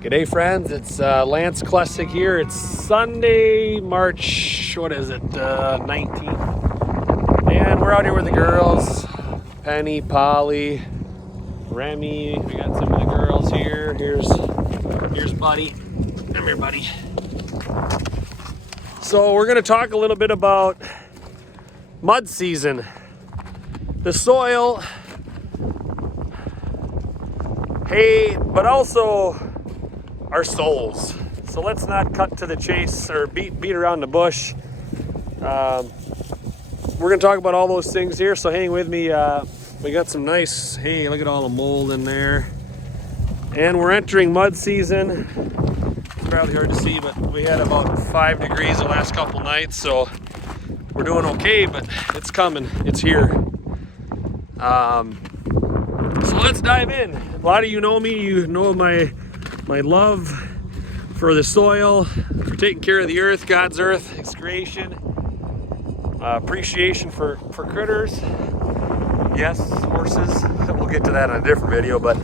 G'day friends, it's Lance Klessig here. It's Sunday, March, 19th. And we're out here with the girls, Penny, Polly, Remy. We got some of the girls here. Here's Buddy. Come here, Buddy. So we're gonna talk a little bit about mud season. The soil, hay, but also our souls. So let's not cut to the chase or beat around the bush. We're gonna talk about all those things here, so hang with me. We got some nice, hey, look at all the mold in there. And we're entering mud season. It's probably hard to see, but we had about 5 degrees the last couple nights, so we're doing okay, but it's coming, it's here. So let's dive in. A lot of you know me, you know my love for the soil, for taking care of the earth, God's earth, its creation, appreciation for critters, yes, horses. We'll get to that in a different video, but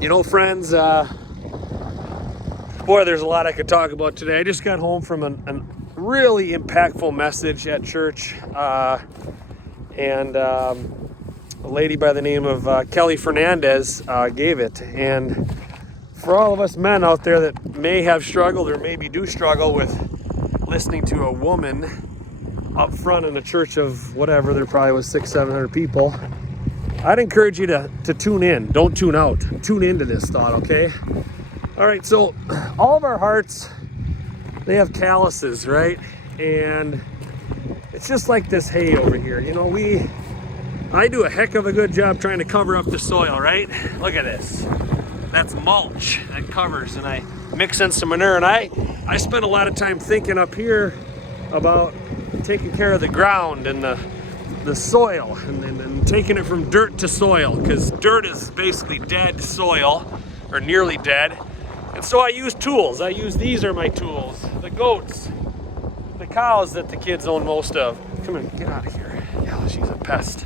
you know, friends, boy, there's a lot I could talk about today. I just got home from a really impactful message at church, and a lady by the name of Kelly Fernandez gave it. And for all of us men out there that may have struggled or maybe do struggle with listening to a woman up front in a church of whatever, there probably was 600-700 people, I'd encourage you to tune in. Don't tune out. Tune into this thought, okay? All right, so all of our hearts, they have calluses, right? And it's just like this hay over here. You know, I do a heck of a good job trying to cover up the soil, right? Look at this. That's mulch that covers, and I mix in some manure, and I spend a lot of time thinking up here about taking care of the ground and the soil and taking it from dirt to soil, because dirt is basically dead soil, or nearly dead. And so I use tools. These are my tools. The goats, the cows that the kids own most of. Come on, get out of here. Yeah, she's a pet,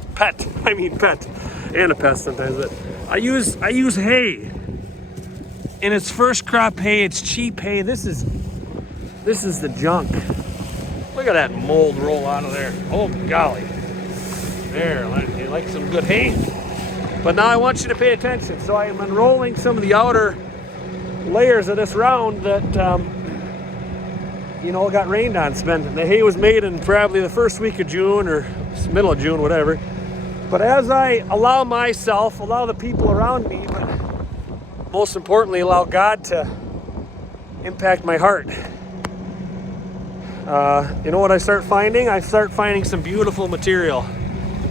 and a pest sometimes. But I use hay. In its first crop hay, it's cheap hay. This is the junk. Look at that mold roll out of there. Oh golly. There, you like some good hay? But now I want you to pay attention. So I am unrolling some of the outer layers of this round that you know, got rained on. The hay was made in probably the first week of June or middle of June, whatever. But as I allow myself, allow the people around me, but most importantly, allow God to impact my heart, you know what I start finding? I start finding some beautiful material.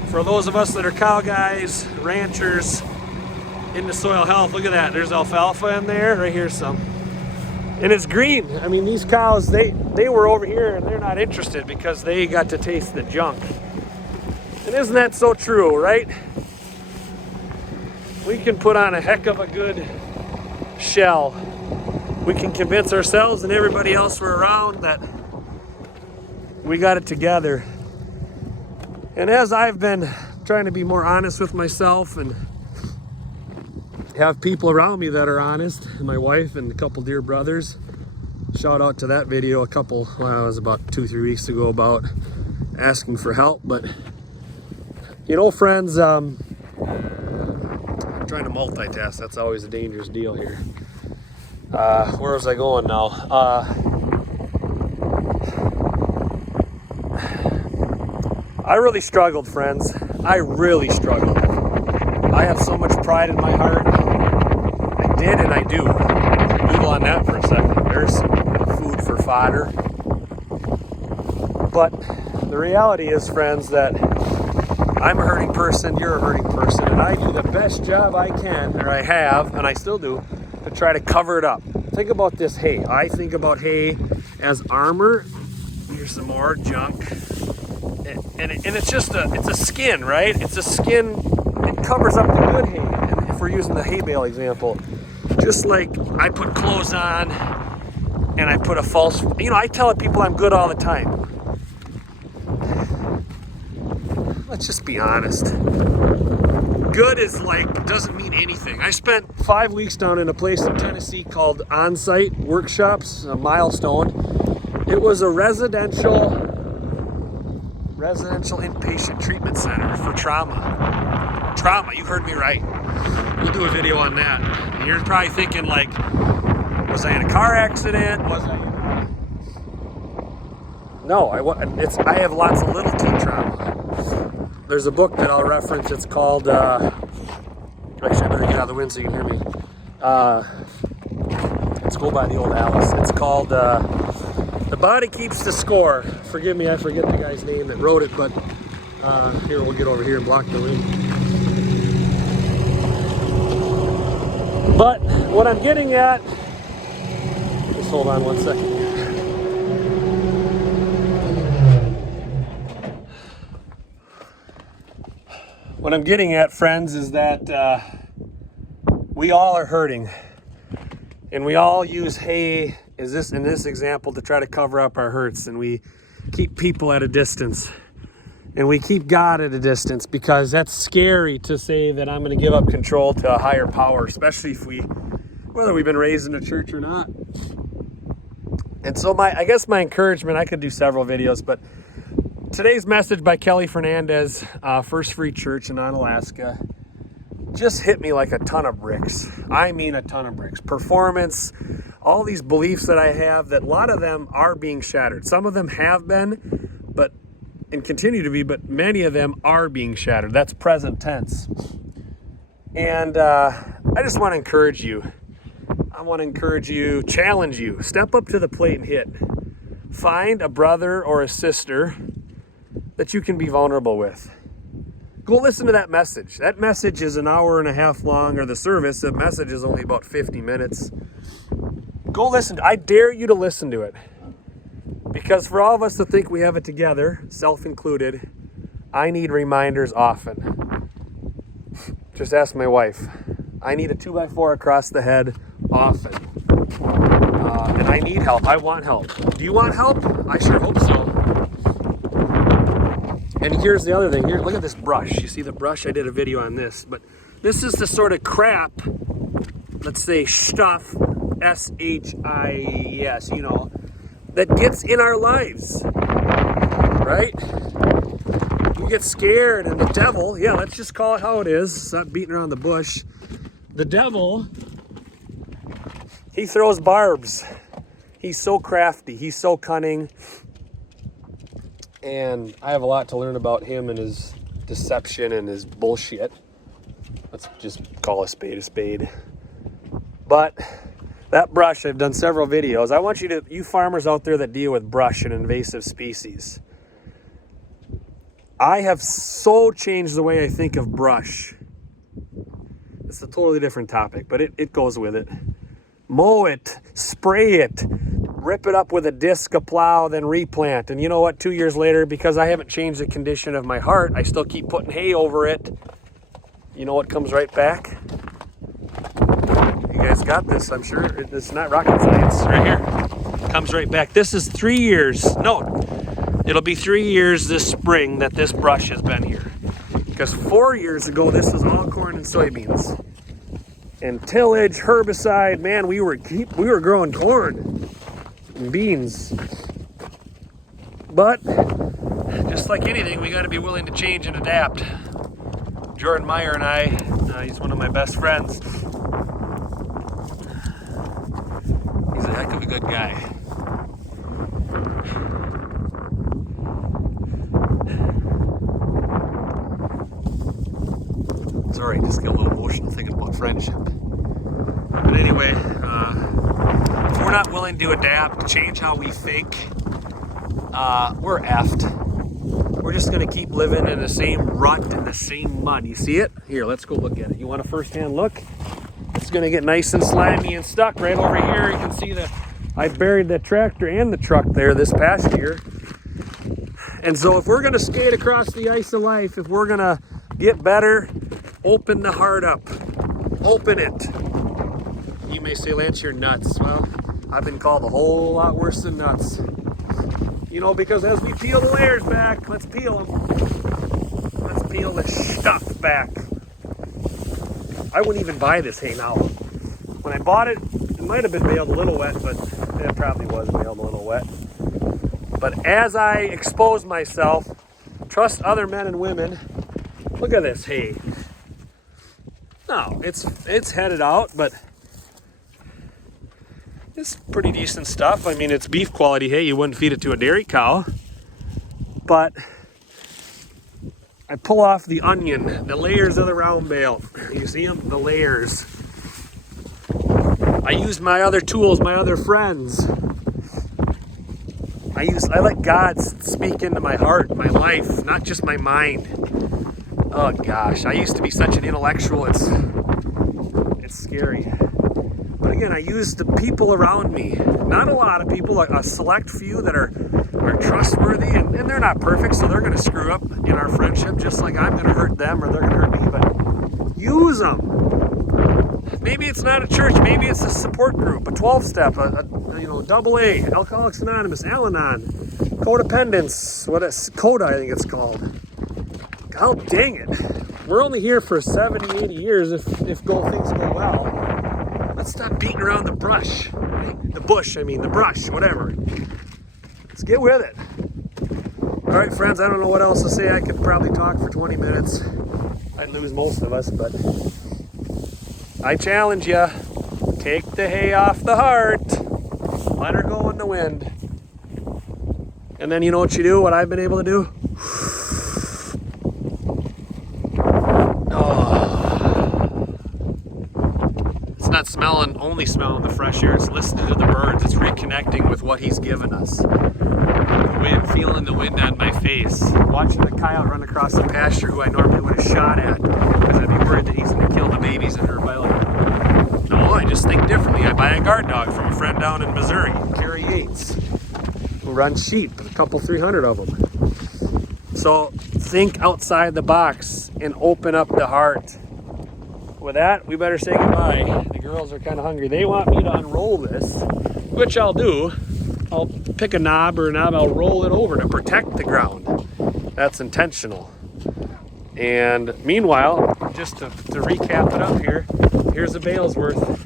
For those of us that are cow guys, ranchers, into soil health, look at that. There's alfalfa in there. Right here's some. And it's green. I mean, these cows, they were over here and they're not interested because they got to taste the junk. And isn't that so true, right? We can put on a heck of a good shell. We can convince ourselves and everybody else we're around that we got it together. And as I've been trying to be more honest with myself and have people around me that are honest, my wife and a couple dear brothers, shout out to that video it was about 2-3 weeks ago about asking for help. But you know, friends, I'm trying to multitask. That's always a dangerous deal here. Where was I going now? I really struggled, friends. I really struggled. I have so much pride in my heart. I did and I do. Noodle on that for a second. There's some food for fodder. But the reality is, friends, that I'm a hurting person, you're a hurting person, and I do the best job I can, or I have, and I still do, to try to cover it up. Think about this hay. I think about hay as armor. Here's some more junk. And it's just it's a skin, right? It's a skin. It covers up the good hay. And if we're using the hay bale example, just like I put clothes on and I put a false, you know, I tell people I'm good all the time. Let's just be honest. good is like, doesn't mean anything. I spent 5 weeks down in a place in Tennessee called On-Site Workshops, a Milestone. It was a residential inpatient treatment center for trauma. Trauma, you heard me right. We'll do a video on that. And you're probably thinking like, was I in a car accident? Was I in a... No, I have lots of little T trauma. There's a book that I'll reference. It's called, actually I better get out of the wind so you can hear me. Let's go by the old Alice. It's called The Body Keeps the Score. Forgive me, I forget the guy's name that wrote it, but here, we'll get over here and block the wind. But what I'm getting at, just hold on 1 second. What I'm getting at, friends, is that we all are hurting, and we all use in this example to try to cover up our hurts, and we keep people at a distance, and we keep God at a distance, because that's scary to say that I'm going to give up control to a higher power, especially whether we've been raised in a church or not. And so I guess my encouragement, I could do several videos, but today's message by Kelly Fernandez, First Free Church in Onalaska, just hit me like a ton of bricks. I mean a ton of bricks. Performance, all these beliefs that I have, that a lot of them are being shattered. Some of them have been, and continue to be, but many of them are being shattered. That's present tense. And I just want to encourage you. I want to encourage you, challenge you, step up to the plate and hit. Find a brother or a sister that you can be vulnerable with. Go listen to that message. That message is an hour and a half long, or the service, the message is only about 50 minutes. Go listen. I dare you to listen to it. Because for all of us to think we have it together, self included, I need reminders often. Just ask my wife. I need a 2x4 across the head often. And I need help. I want help. Do you want help? I sure hope so. And here's the other thing. Here, look at this brush. You see the brush? I did a video on this. But this is the sort of crap, let's say stuff, S-H-I-E-S, that gets in our lives, right? You get scared, and the devil, let's just call it how it is. Stop beating around the bush. The devil, he throws barbs. He's so crafty. He's so cunning. And I have a lot to learn about him and his deception and his bullshit. Let's just call a spade a spade. But that brush, I've done several videos. I want you farmers out there that deal with brush and invasive species, I have so changed the way I think of brush. It's a totally different topic, but it goes with it. Mow it, spray it, rip it up with a disc, a plow, then replant. And you know what? 2 years later, because I haven't changed the condition of my heart, I still keep putting hay over it. You know what comes right back? You guys got this, I'm sure. It's not rocket science. Right here. Comes right back. This is 3 years. No, it'll be 3 years this spring that this brush has been here. Because 4 years ago, this was all corn and soybeans. And tillage, herbicide, man, we were growing corn and beans. But just like anything, we got to be willing to change and adapt. Jordan Meyer and I, he's one of my best friends. He's a heck of a good guy. It's alright, just get a little emotional thinking about friendship. But anyway, if we're not willing to adapt, change how we think, we're effed. We're just going to keep living in the same rut and the same mud. You see it? Here, let's go look at it. You want a first-hand look? It's going to get nice and slimy and stuck. Right over here, you can see I buried the tractor and the truck there this past year. And so if we're going to skate across the ice of life, if we're going to get better, open the heart up. Open it. You may say, Lance, you're nuts. Well, I've been called a whole lot worse than nuts. Because as we peel the layers back, let's peel them. Let's peel the stuff back. I wouldn't even buy this hay now. When I bought it, it might have been baled a little wet, but it probably was baled a little wet. But as I expose myself, trust other men and women, look at this hay. No, it's headed out, but it's pretty decent stuff. I mean, it's beef quality hay. You wouldn't feed it to a dairy cow. But I pull off the onion, the layers of the round bale. You see them? The layers. I use my other tools, my other friends. I let God speak into my heart, my life, not just my mind. Oh gosh, I used to be such an intellectual, it's scary. But again, I use the people around me. Not a lot of people, a select few that are trustworthy, and they're not perfect, so they're gonna screw up in our friendship just like I'm gonna hurt them or they're gonna hurt me, but use them. Maybe it's not a church, maybe it's a support group, a 12-step, double A, Alcoholics Anonymous, Al-Anon, Codependence, CODA I think it's called. Oh, dang it. We're only here for 70, 80 years if things go well. Let's stop beating around the brush. The brush, whatever. Let's get with it. All right, friends, I don't know what else to say. I could probably talk for 20 minutes. I'd lose most of us, but I challenge you. Take the hay off the heart. Let her go in the wind. And then you know what you do, what I've been able to do? It's not only smelling the fresh air, it's listening to the birds. It's reconnecting with what he's given us. The wind, feeling the wind on my face. Watching the coyote run across the pasture who I normally would have shot at because I'd be worried that he's going to kill the babies in her belly. No, I just think differently. I buy a guard dog from a friend down in Missouri, Kerry Yates, who runs sheep, 300 of them. So think outside the box and open up the heart. With that, we better say goodbye. The girls are kind of hungry. They want me to unroll this, which I'll do. I'll pick a knob, I'll roll it over to protect the ground. That's intentional. And meanwhile, just to recap it up here, here's a bale's worth.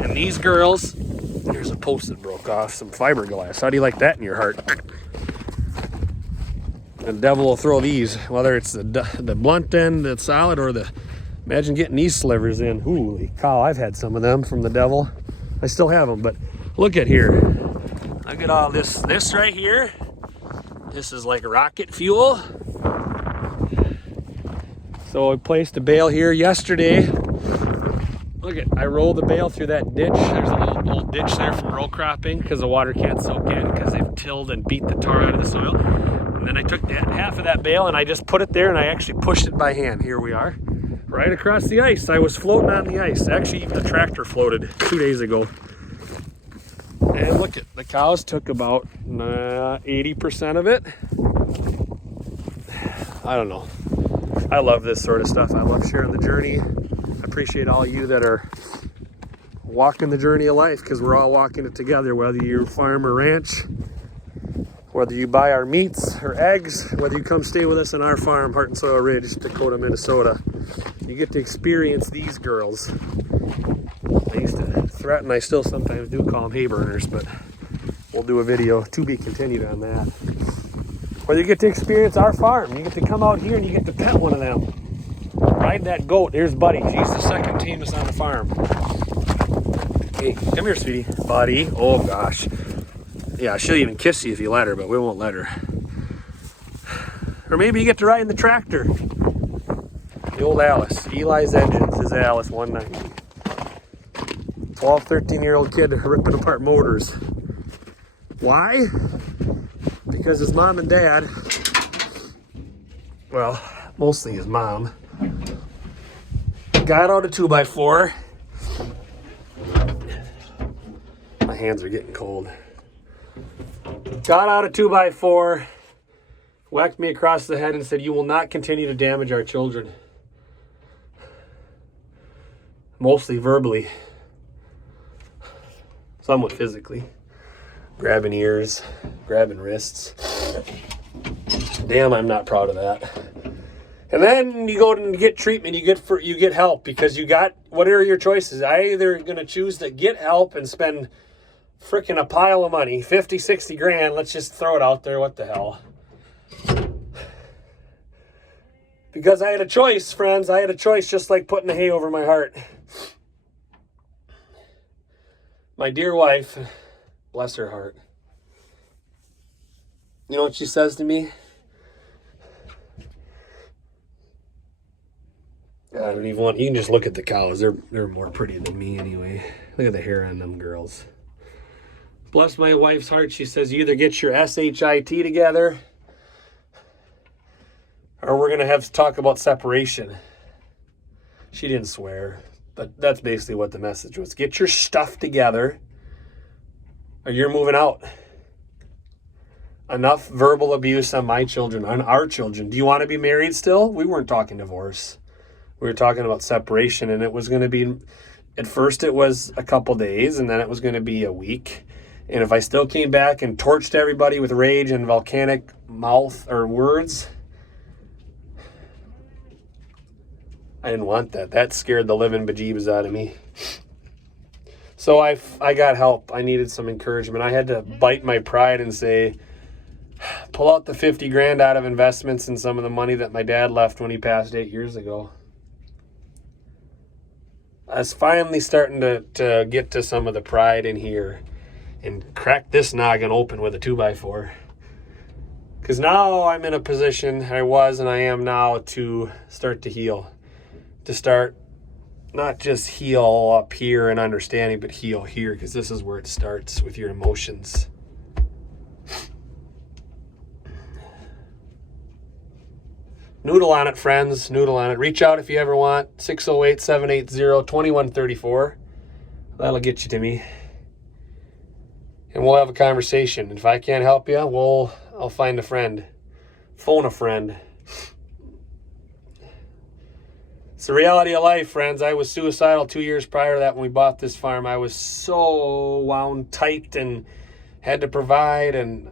And these girls, here's a post that broke off, some fiberglass. How do you like that in your heart? The devil will throw these, whether it's the blunt end that's solid or imagine getting these slivers in. Holy cow, I've had some of them from the devil. I still have them, but look at here. I got all this right here. This is like rocket fuel. So I placed a bale here yesterday. Look I rolled the bale through that ditch. There's a little old ditch there from row cropping because the water can't soak in because they've tilled and beat the tar out of the soil. And then I took half of that bale and I just put it there and I actually pushed it by hand. Here we are. Right across the ice. I was floating on the ice. Actually, even the tractor floated 2 days ago. And look at the cows took about 80% of it. I don't know. I love this sort of stuff. I love sharing the journey. I appreciate all you that are walking the journey of life because we're all walking it together, whether you farm or ranch, whether you buy our meats or eggs, whether you come stay with us on our farm, Heart and Soil Ridge, Dakota, Minnesota. You get to experience these girls. I used to threaten, I still sometimes do call them hay burners, but we'll do a video to be continued on that. Whether you get to experience our farm, you get to come out here and you get to pet one of them. Ride that goat. Here's Buddy. She's the second tameness on the farm. Hey, come here, sweetie. Buddy. Oh, gosh. Yeah, she'll even kiss you if you let her, but we won't let her. Or maybe you get to ride in the tractor. The old Alice. Eli's Engines is Alice 190. 12, 13-year-old kid ripping apart motors. Why? Because his mom and dad, well, mostly his mom, got out a 2x4. My hands are getting cold. Got out a 2x4, whacked me across the head and said, "You will not continue to damage our children." Mostly verbally. Somewhat physically. Grabbing ears, grabbing wrists. Damn, I'm not proud of that. And then you go and get treatment, you get help, because what are your choices? I either going to choose to get help and spend freaking a pile of money, 50, 60 grand, let's just throw it out there, what the hell. Because I had a choice, friends, I had a choice, just like putting the hay over my heart. My dear wife, bless her heart, you know what she says to me? I don't even want, you can just look at the cows. They're more pretty than me anyway. Look at the hair on them girls. Bless my wife's heart, she says, you either get your SHIT together or we're going to have to talk about separation. She didn't swear, but that's basically what the message was. Get your stuff together or you're moving out. Enough verbal abuse on my children, on our children. Do you want to be married still? We weren't talking divorce. We were talking about separation, and it was going to be, at first it was a couple days, and then it was going to be a week. And if I still came back and torched everybody with rage and volcanic mouth or words, I didn't want that. That scared the living bejeebus out of me. So I got help. I needed some encouragement. I had to bite my pride and say, pull out the 50 grand out of investments and some of the money that my dad left when he passed 8 years ago. I was finally starting to get to some of the pride in here and crack this noggin open with a 2x4. Because now I'm in a position, I was and I am now, to start to heal. To start, not just heal up here and understanding, but heal here, because this is where it starts, with your emotions. Noodle on it, friends. Noodle on it. Reach out if you ever want. 608-780-2134. That'll get you to me. And we'll have a conversation. If I can't help you, I'll find a friend. Phone a friend. It's the reality of life, friends. I was suicidal 2 years prior to that when we bought this farm. I was so wound tight and had to provide, and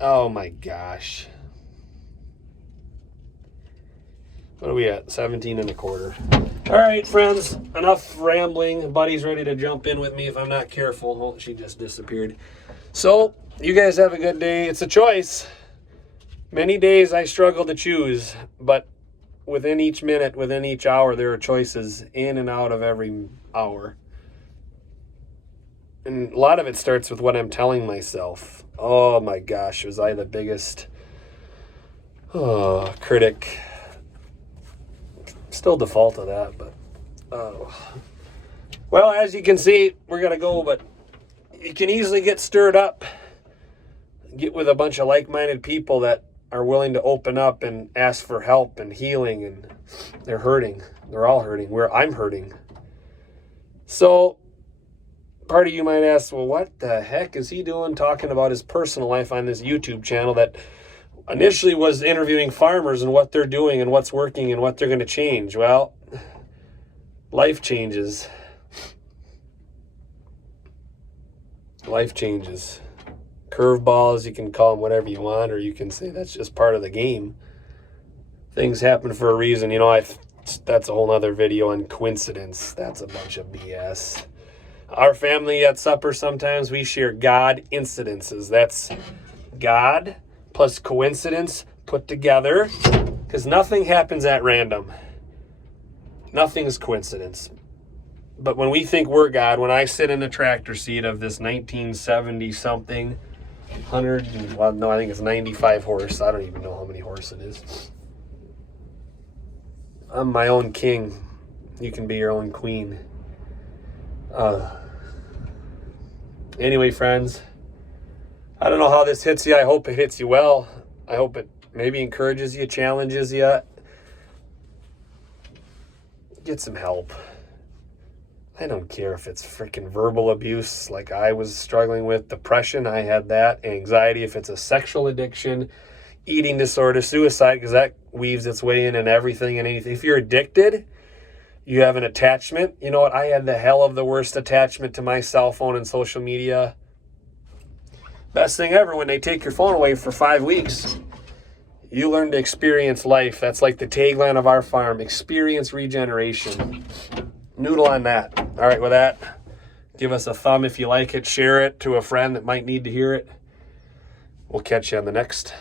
oh my gosh. What are we at? 17 and a quarter. All right, friends, enough rambling. Buddy's ready to jump in with me if I'm not careful. Oh, she just disappeared. So, you guys have a good day. It's a choice. Many days I struggle to choose, but within each minute, within each hour, there are choices in and out of every hour. And a lot of it starts with what I'm telling myself. Oh my gosh, was I the biggest critic? Still default to that, but well, as you can see, we're gonna go, but you can easily get stirred up, get with a bunch of like-minded people that are willing to open up and ask for help and healing, and they're hurting. They're all hurting. I'm hurting. So part of you might ask, well, what the heck is he doing talking about his personal life on this YouTube channel that initially was interviewing farmers and what they're doing and what's working and what they're going to change? Well, life changes. Life changes. Curveballs, you can call them whatever you want, or you can say that's just part of the game. Things happen for a reason. You know, that's a whole other video on coincidence. That's a bunch of BS. Our family at supper, sometimes we share God incidences. That's God plus coincidence put together, because nothing happens at random. Nothing's coincidence. But when we think we're God, when I sit in the tractor seat of this 1970-something, I think it's 95 horse. I don't even know how many horse it is. I'm my own king. You can be your own queen. Anyway, friends, I don't know how this hits you. I hope it hits you well. I hope it maybe encourages you, challenges you. Get some help. I don't care if it's freaking verbal abuse like I was struggling with, depression, I had that, anxiety, if it's a sexual addiction, eating disorder, suicide, because that weaves its way in and everything and anything. If you're addicted, you have an attachment. You know what? I had the hell of the worst attachment to my cell phone and social media. Best thing ever when they take your phone away for 5 weeks. You learn to experience life. That's like the tagline of our farm, experience regeneration. Noodle on that. All right, with that, give us a thumb if you like it. Share it to a friend that might need to hear it. We'll catch you on the next